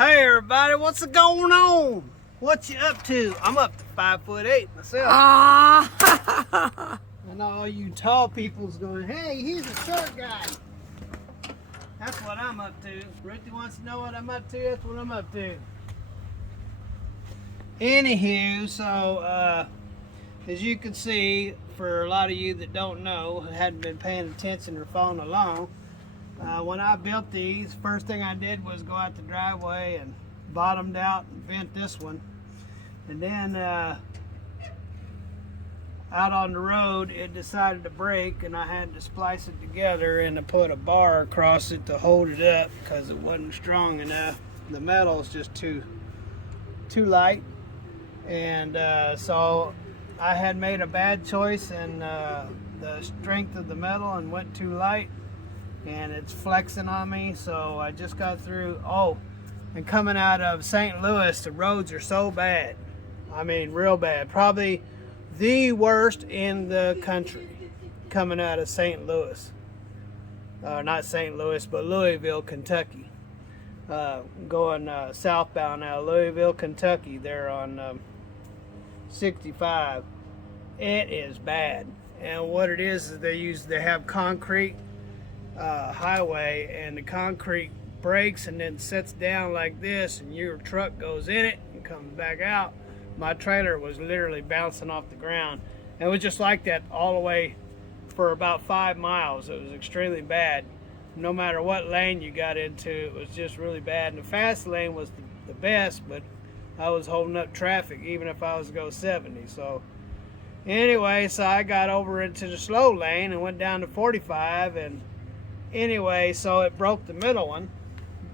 Hey everybody, what's going on? What you up to? I'm up to 5'8" myself. Ah! And all you tall people's going, hey, he's a short guy. That's what I'm up to. Ruthie wants to know what I'm up to. That's what I'm up to. Anywho, so as you can see, for a lot of you that don't know, hadn't been paying attention or following along, when I built these, first thing I did was go out the driveway and bottomed out and bent this one. And then out on the road, it decided to break, and I had to splice it together and to put a bar across it to hold it up because it wasn't strong enough. The metal is just too light. And so I had made a bad choice in the strength of the metal and went too light, and it's flexing on me. So I just got through, and coming out of St. Louis, the roads are so bad. I mean, real bad. Probably the worst in the country coming out of St. Louis. Not St. Louis, but Louisville, Kentucky. Going southbound out of Louisville, Kentucky, there on 65. It is bad. And what it is they have concrete highway, and the concrete breaks and then sets down like this, and your truck goes in it and comes back out. My trailer was literally bouncing off the ground, and it was just like that all the way for about 5 miles. It was extremely bad. No matter what lane you got into, it was just really bad. And the fast lane was the best, but I was holding up traffic even if I was to go 70. So anyway, so I got over into the slow lane and went down to 45, and anyway, so it broke the middle one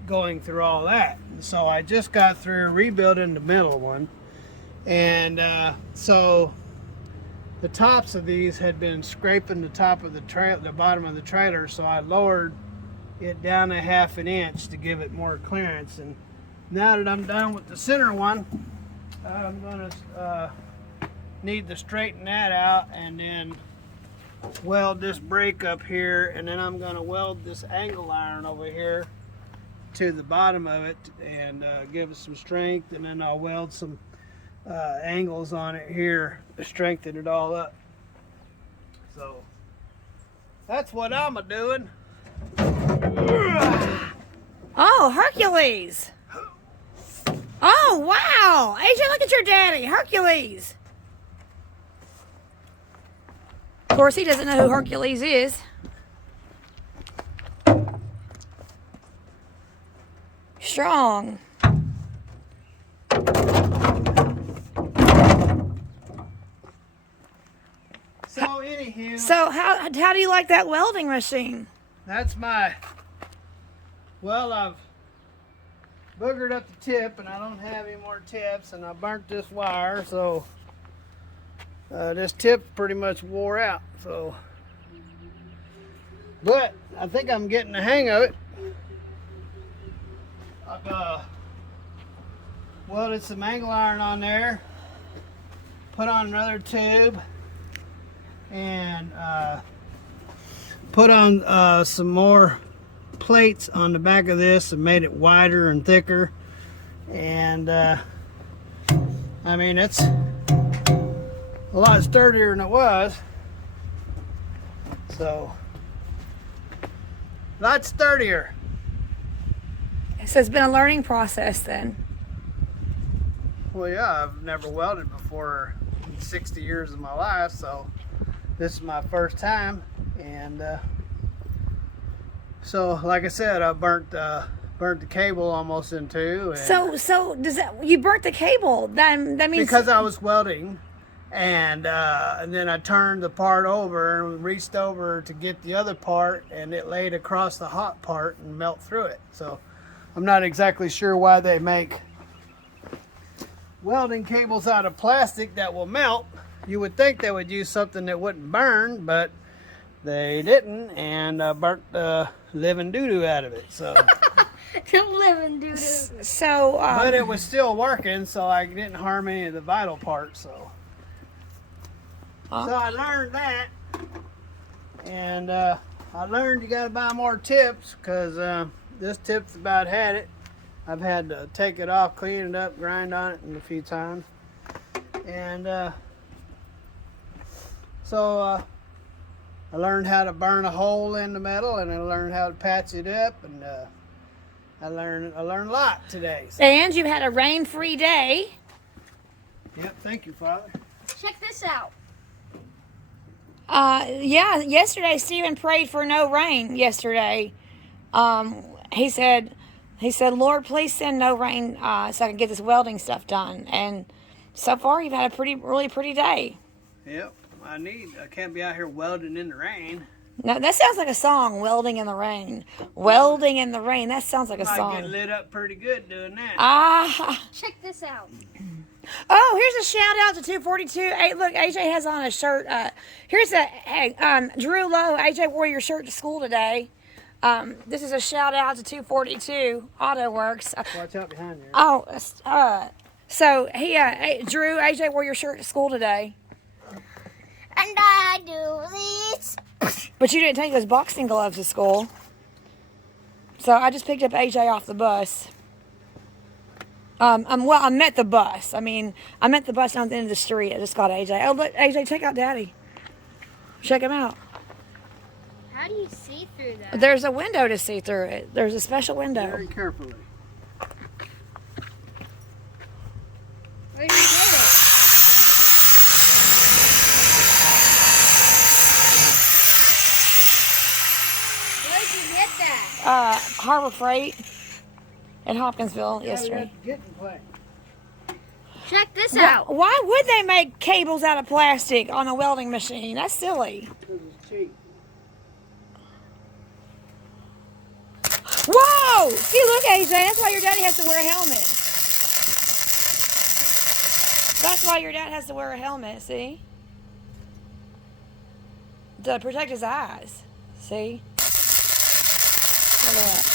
going through all that. And so I just got through rebuilding the middle one, and so the tops of these had been scraping the top of the bottom of the trailer, so I lowered it down a ½ an inch to give it more clearance. And now that I'm done with the center one, I'm gonna need to straighten that out and then weld this brake up here, and then I'm gonna weld this angle iron over here to the bottom of it and give it some strength, and then I'll weld some angles on it here to strengthen it all up. So that's what I'm a-doing. Oh, Hercules! Oh, wow! AJ, look at your daddy, Hercules! Of course, he doesn't know who Hercules is. Strong. So anywho, So how do you like that welding machine? that's well, I've boogered up the tip and I don't have any more tips, and I burnt this wire, so this tip pretty much wore out. So, but I think I'm getting the hang of it. I've welded some angle iron on there, put on another tube, and put on some more plates on the back of this and made it wider and thicker. And I mean, it's a lot sturdier than it was. So, a lot sturdier. So it's been a learning process then. Well, yeah, I've never welded before in 60 years of my life, so this is my first time. And so, like I said, I burnt the cable almost in two. And So does that, you burnt the cable? That means because I was welding, and then I turned the part over and reached over to get the other part, and it laid across the hot part and melt through it. So I'm not exactly sure why they make welding cables out of plastic that will melt. You would think they would use something that wouldn't burn, but they didn't, and burnt the living doo-doo out of it. So, living doo-doo. So, but it was still working, so I didn't harm any of the vital parts. So I learned that, and I learned you got to buy more tips, because this tip's about had it. I've had to take it off, clean it up, grind on it a few times. And so I learned how to burn a hole in the metal, and I learned how to patch it up, and I learned a lot today. So. And you had a rain-free day. Yep, thank you, Father. Check this out. Yeah, yesterday Stephen prayed for no rain yesterday. He said, Lord, please send no rain so I can get this welding stuff done. And so far, you've had a really pretty day. Yep, I can't be out here welding in the rain. No, that sounds like a song, Welding in the Rain. Welding in the Rain, that sounds like a Might song. get lit up pretty good doing that. Ah. Check this out. Oh, here's a shout out to 242. Hey, look, AJ has on a shirt. Drew Lowe, AJ wore your shirt to school today. This is a shout out to 242 Auto Works. Watch out behind you. Oh, so Drew, AJ wore your shirt to school today. And I do this. But you didn't take those boxing gloves to school. So I just picked up AJ off the bus. I met the bus. I met the bus down at the end of the street. I just got AJ. Oh, look, AJ, check out Daddy. Check him out. How do you see through that? There's a window to see through it. There's a special window. Very carefully. Where did you get it? Where did you get that? Harbor Freight in Hopkinsville yesterday. Check this out. Why would they make cables out of plastic on a welding machine? That's silly. Because it's cheap. Whoa! See, look, AJ, that's why your daddy has to wear a helmet. That's why your dad has to wear a helmet, see? To protect his eyes. See? Look at that.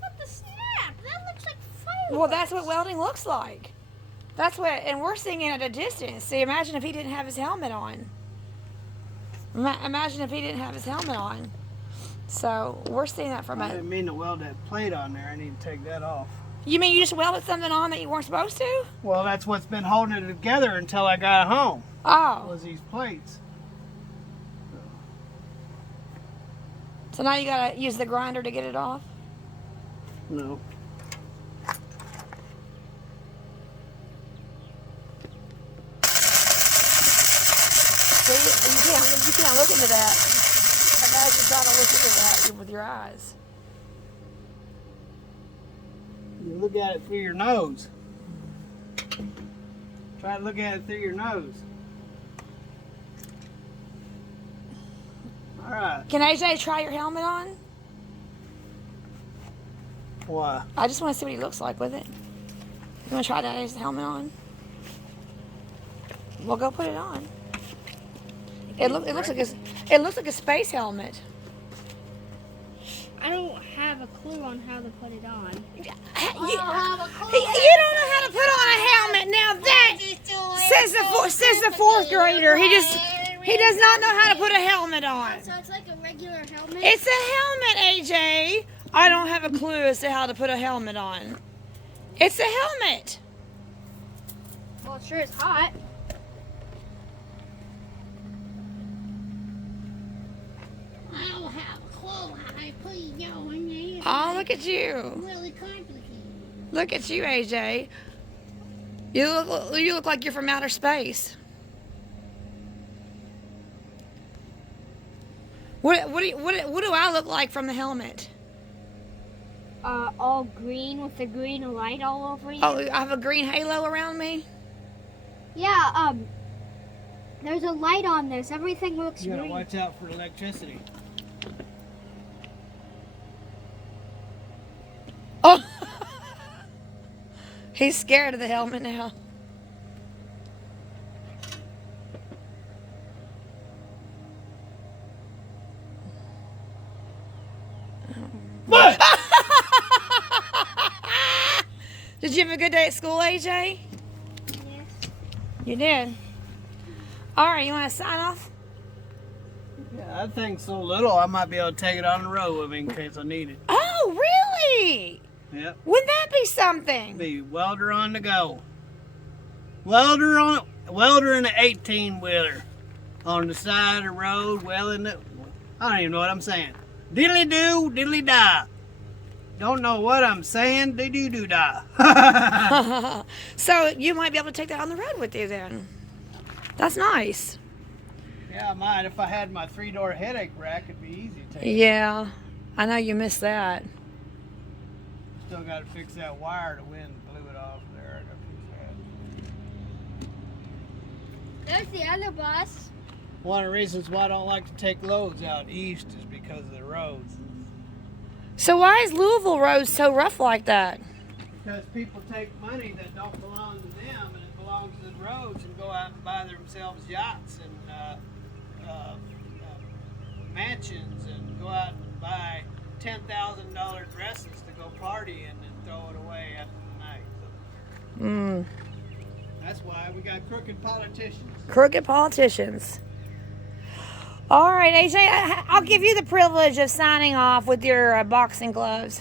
What the snap? That looks like fireworks. Well, that's what welding looks like. That's what, and we're seeing it at a distance. See, imagine if he didn't have his helmet on. Imagine if he didn't have his helmet on. So, we're seeing that from I didn't mean to weld that plate on there. I need to take that off. You mean you just welded something on that you weren't supposed to? Well, that's what's been holding it together until I got home. Oh. Was these plates. So now you gotta use the grinder to get it off? No. You can't look into that. Imagine trying to look into that with your eyes. You look at it through your nose. Try to look at it through your nose. All right. Can AJ try your helmet on? Why? I just want to see what he looks like with it. You want to try AJ's helmet on? Well, go put it on. It looks like a space helmet. I don't have a clue on how to put it on. You don't know how to put on a helmet. Now that says the fourth grader. He does not know how to put a helmet on. So it's like a regular helmet? It's a helmet, AJ. I don't have a clue as to how to put a helmet on. It's a helmet. Well, it sure is hot. I don't have a clue how to put it on. Oh, look at you. Really complicated. Look at you, AJ. You look like you're from outer space. What do I look like from the helmet? All green with the green light all over you. Oh, I have a green halo around me? Yeah, there's a light on this. Everything looks You gotta green. watch out for electricity. Oh! He's scared of the helmet now. What? Did you have a good day at school, AJ? Yes. You did. All right, you want to sign off? Yeah, That thing's so little, I might be able to take it on the road with me in case I need it. Oh, really? Yep. Wouldn't that be something? Be welder on the go. Welder in an 18-wheeler on the side of the road, welding it. I don't even know what I'm saying. Diddly do, diddly da. Don't know what I'm saying. Doo doo da. So you might be able to take that on the road with you then. That's nice. Yeah, I might. If I had my 3-door headache rack, it'd be easy to take. Yeah, I know you missed that. Still got to fix that wire. The wind blew it off there. I gotta fix that. There's the other bus. One of the reasons why I don't like to take loads out east is because of the roads. So why is Louisville roads so rough like that? Because people take money that don't belong to them and it belongs to the roads and go out and buy themselves yachts and mansions and go out and buy $10,000 dresses to go party in and throw it away after the night. So that's why we got crooked politicians. Crooked politicians. All right, AJ, I'll give you the privilege of signing off with your boxing gloves.